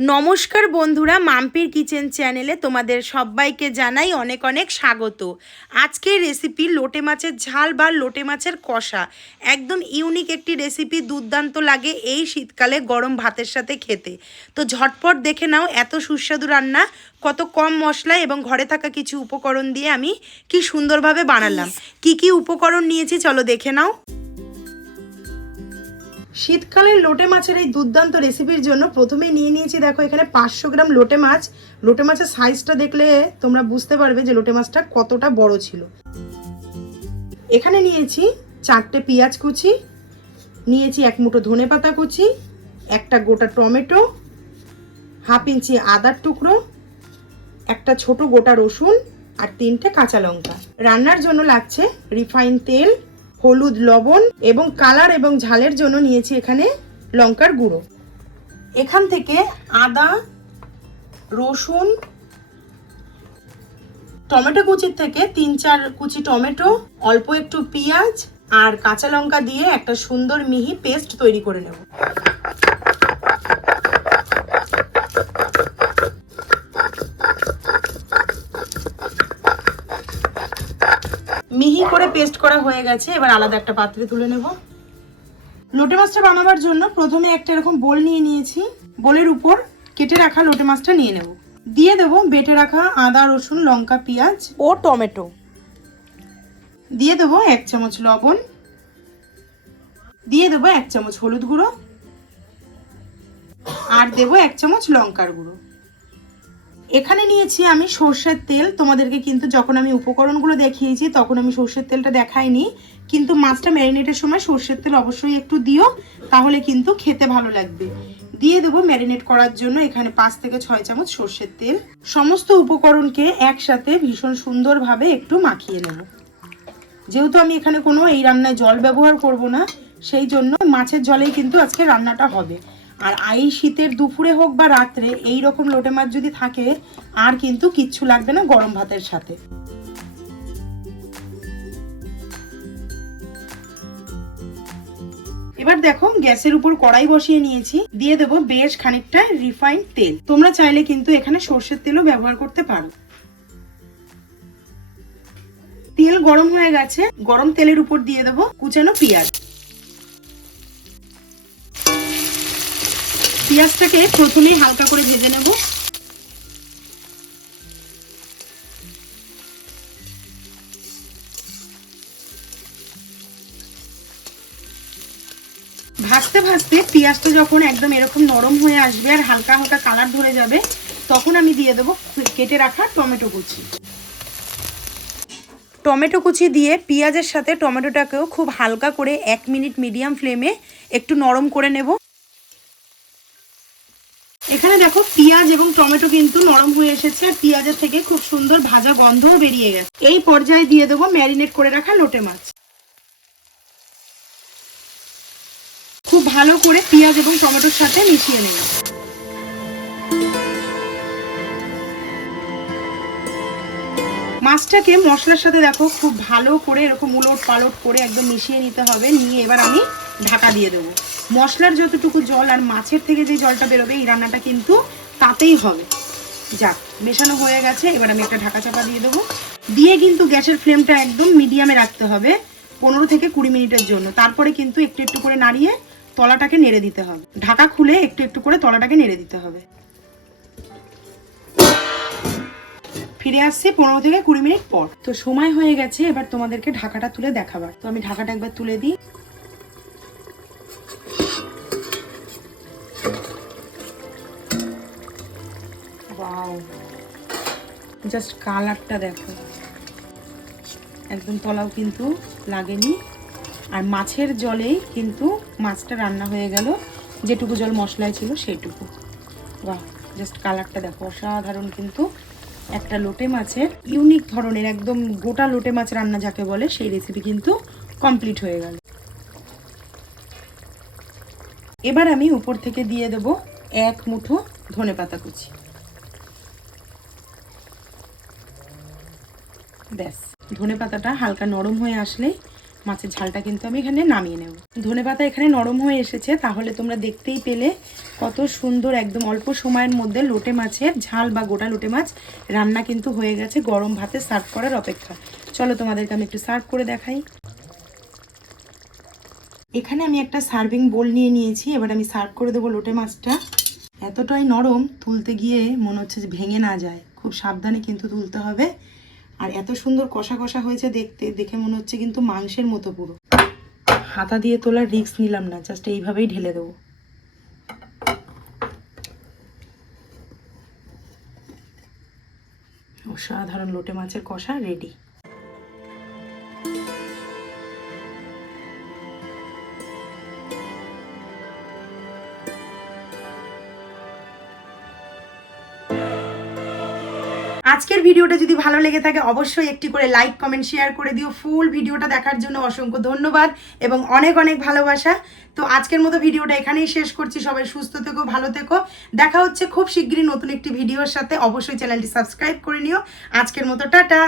নমস্কার বন্ধুরা মাম্পির কিচেন চ্যানেলে তোমাদের সবাইকে জানাই অনেক অনেক স্বাগত। আজকের রেসিপি লোটে মাছের ঝাল বা লোটে মাছের কষা। একদম ইউনিক একটি রেসিপি দুর্দান্ত লাগে এই শীতকালে গরম ভাতের সাথে খেতে। তো ঝটপট দেখে নাও এত সুস্বাদু রান্না কত কম মশলা এবং ঘরে থাকা কিছু উপকরণ দিয়ে আমি কি সুন্দরভাবে বানালাম। কি কি উপকরণ নিয়েছি চলো দেখে নাও। শীতকালের লোটে মাছের এই দুর্দান্ত রেসিপির জন্য প্রথমে নিয়ে নিয়েছি, দেখো এখানে পাঁচশো গ্রাম লোটে মাছ। লোটে মাছের সাইজটা দেখলে তোমরা বুঝতে পারবে যে লোটে মাছটা কতটা বড় ছিল। এখানে নিয়েছি চারটে পেঁয়াজ কুচি, নিয়েছি এক মুঠো ধনে পাতা কুচি, একটা গোটা টমেটো, হাফ ইঞ্চি আদার টুকরো, একটা ছোট গোটা রসুন আর তিনটে কাঁচা লঙ্কা। রান্নার জন্য লাগছে রিফাইন তেল হলুদ লবণ এবং কালার এবং ঝালের জন্য নিয়েছি এখানে লঙ্কার গুঁড়ো। এখান থেকে আদা, রসুন, টমেটো কুচির থেকে তিন চার কুচি টমেটো, অল্প একটু পেঁয়াজ আর কাঁচা লঙ্কা দিয়ে একটা সুন্দর মিহি পেস্ট তৈরি করে নেব। মিহি করে পেস্ট করা হয়ে গেছে। এবার আলাদা একটা পাত্রে তুলে নেব। লোটে মাছটা বানাবার জন্য প্রথমে একটা এরকম বোল নিয়ে নিয়েছি। বোলের উপর কেটে রাখা লোটে মাছটা নিয়ে নেব। দিয়ে দেবো বেটে রাখা আদা রসুন লঙ্কা পেঁয়াজ ও টমেটো। দিয়ে দেবো এক চামচ লবণ। দিয়ে দেবো এক চামচ হলুদ গুঁড়ো। আর দেবো এক চামচ লঙ্কার গুঁড়ো। এখানে নিয়েছি আমি সর্ষের তেল। তোমাদেরকে কিন্তু যখন আমি উপকরণগুলো দেখিয়েছি, তখন আমি সর্ষের তেলটা দেখাইনি। কিন্তু মাছটা ম্যারিনেটের সময় সর্ষের তেল অবশ্যই একটু দিও, তাহলে কিন্তু খেতে ভালো লাগবে। দিয়ে দেবো ম্যারিনেট করার জন্য এখানে পাঁচ থেকে ছয় চামচ সর্ষের তেল। সমস্ত উপকরণকে একসাথে ভীষণ সুন্দরভাবে একটু মাখিয়ে নেব। যেহেতু আমি এখানে কোনো এই রান্নায় জল ব্যবহার করব না, সেই জন্য মাছের জলেই কিন্তু আজকে রান্নাটা হবে। আর এই শীতের দুপুরে হোক বা রাত্রে এই রকম লোটে মাছ যদি থাকে, আর কিন্তু কিচ্ছু লাগবে না গরম ভাতের সাথে। এবার দেখো, গ্যাসের উপর কড়াই বসিয়ে নিয়েছি। দিয়ে দেবো বেশ খানিকটা রিফাইন্ড তেল। তোমরা চাইলে কিন্তু এখানে সর্ষের তেলও ব্যবহার করতে পারো। তেল গরম হয়ে গেছে। গরম তেলের উপর দিয়ে দেবো কুচানো পেঁয়াজ। পেঁয়াজটাকে প্রথমেই হালকা করে ভেজে নেব। ভাজতে ভাজতে পেঁয়াজটা যখন একদম এরকম নরম হয়ে আসবে আর হালকা হালকা কালার ধরে যাবে, তখন আমি দিয়ে দেবো কেটে রাখা টমেটো কুচি। টমেটো কুচি দিয়ে পেঁয়াজের সাথে টমেটোটাকেও খুব হালকা করে এক মিনিট মিডিয়াম ফ্লেমে একটু নরম করে নেব। এখানে দেখো পেঁয়াজ এবং টমেটো কিন্তু নরম হয়ে এসেছে। আর পেঁয়াজের থেকে খুব সুন্দর ভাজা গন্ধও বেরিয়ে গেছে। এই পর্যায়ে দিয়ে দেবো ম্যারিনেট করে রাখা লোটে মাছ। খুব ভালো করে পেঁয়াজ এবং টমেটোর সাথে মিশিয়ে নেব মাছটাকে মশলার সাথে দেখো খুব ভালো করে এরকম উলট পালট করে একদম মিশিয়ে নিতে হবে। নিয়ে এবার আমি ঢাকা দিয়ে দেবো। মশলার যতটুকু জল আর মাছের থেকে যে জলটা বেরোবে এই রান্নাটা কিন্তু তাতেই হবে। যাক, মেশানো হয়ে গেছে, এবার আমি একটা ঢাকা চাপা দিয়ে দেবো। দিয়ে কিন্তু গ্যাসের ফ্লেমটা একদম মিডিয়ামে রাখতে হবে পনেরো থেকে কুড়ি মিনিটের জন্য। তারপরে কিন্তু একটু একটু করে নাড়িয়ে তলাটাকে নেড়ে দিতে হবে। ঢাকা খুলে একটু একটু করে তলাটাকে নেড়ে দিতে হবে। ফিরে আসছি পনেরো থেকে কুড়ি মিনিট পর। তো সময় হয়ে গেছে, এবার তোমাদেরকে ঢাকাটা তুলে দেখাবার। তো আমি ঢাকাটা একবার তুলে দিই। জাস্ট কালারটা দেখো। একদম তলাও কিন্তু লাগেনি। আর মাছের জলেই কিন্তু মাছটা রান্না হয়ে গেল। যেটুকু জল মশলায় ছিল সেটুকু। বাহ জাস্ট কালারটা দেখো। অসাধারণ কিন্তু একটা লোটে মাছের ইউনিক ধরনের, একদম গোটা লোটে মাছ রান্না যাকে বলে, সেই রেসিপি কিন্তু কমপ্লিট হয়ে গেল। এবার আমি উপর থেকে দিয়ে দেব এক মুঠো ধনে পাতা কুচি। ব্যাস, ধনে পাতাটা হালকা নরম হয়ে আসলে মাছের ঝালটা কিন্তু আমি এখানে নামিয়ে নেব। ধনে পাতা এখানে নরম হয়ে এসেছে, তাহলে তোমরা দেখতেই পেলে কত সুন্দর একদম অল্প সময়ের মধ্যে লোটে মাছের ঝাল বা গোটা লোটে মাছ রান্না কিন্তু হয়ে গেছে গরম ভাতে সার্ভ করার অপেক্ষা। চলো তোমাদেরকে আমি একটু সার্ভ করে দেখাই। এখানে আমি একটা সার্ভিং বোল নিয়ে নিয়েছি, এবার আমি সার্ভ করে দেবো লোটে মাছটা। এতটাই নরম, তুলতে গিয়ে মনে হচ্ছে যে ভেঙে না যায়। খুব সাবধানে কিন্তু তুলতে হবে। আর এত সুন্দর কষা কষা হয়েছে দেখতে, দেখে মনে হচ্ছে কিন্তু মাংসের মতো পুরো। হাতা দিয়ে তোলার রিক্স নিলাম না জাস্ট এইভাবেই ঢেলে দেবো। অসাধারণ লোটে মাছের কষা রেডি আজকের ভিডিওটা যদি ভালো লেগে থাকে, অবশ্যই একটি করে লাইক কমেন্ট শেয়ার করে দিও। ফুল ভিডিওটা দেখার জন্য অসংখ্য ধন্যবাদ এবং অনেক অনেক ভালোবাসা। তো আজকের মতো ভিডিওটা এখানেই শেষ করছি। সবাই সুস্থ থেকো, ভালো থেকো। দেখা হচ্ছে খুব শীঘ্রই নতুন একটি ভিডিওর সাথে। অবশ্যই চ্যানেলটি সাবস্ক্রাইব করে নিও। আজকের মতো টাটা।